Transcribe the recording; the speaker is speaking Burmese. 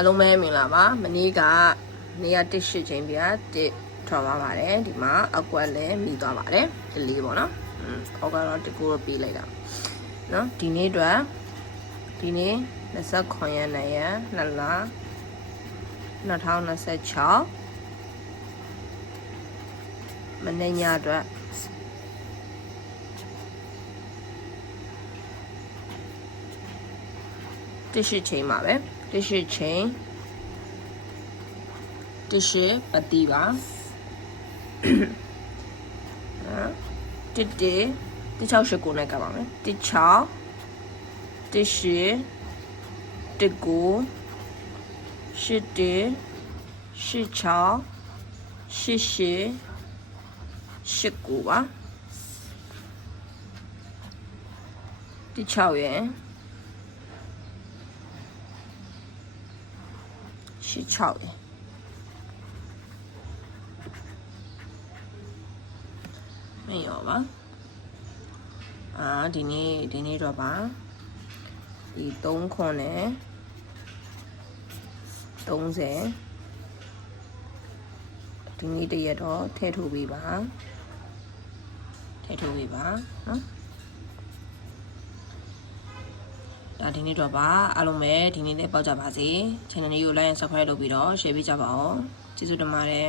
အားလုံးပဲမင်္ဂလာပါမနေ့ကနေရတစ်ရှစ်ချိန်ပြတစ်ထွက်သွားပါတယ်ဒီမှာအကွက်လည်းမိသွားပါတယ်ဒီလေးပေါ့နော်အောက်ကတော့တကူတော့ပြေးလိုက်တာနော်ဒီနေ့အတွက်ဒီနေ့29ရက်နေ့ရက်2လ2026မနေ့ညအတွက်တစ်ရှစ်ချိန်ပါပဲတစ်ရှစ်ချိန်တစ်ရှစ်ပတိပါတစ်689နဲ့ကပ်ပါမယ်တစ်6တစ်ရှစ်တစ်9ရှစ်တစ်ရှစ်6ရှစ်ရှစ်ရှစ်9ပါတစ်6ရယ်ရှစ်6ရယ်没有吧？ဒီနေ့တော့ပါဒီ3ခွန်နဲ့30ဒီနေ့တရက်တော့ထည့်ထိုးပေးပါနော်ဒါဒီနေ့တော့ပါအားလုံးပဲဒီနေ့လည်းပေါက်ကြပါစေ channel လေးကို like and subscribe လုပ်ပြီးတော့ share ပေးကြပါဦးကျေးဇူးတင်ပါတယ်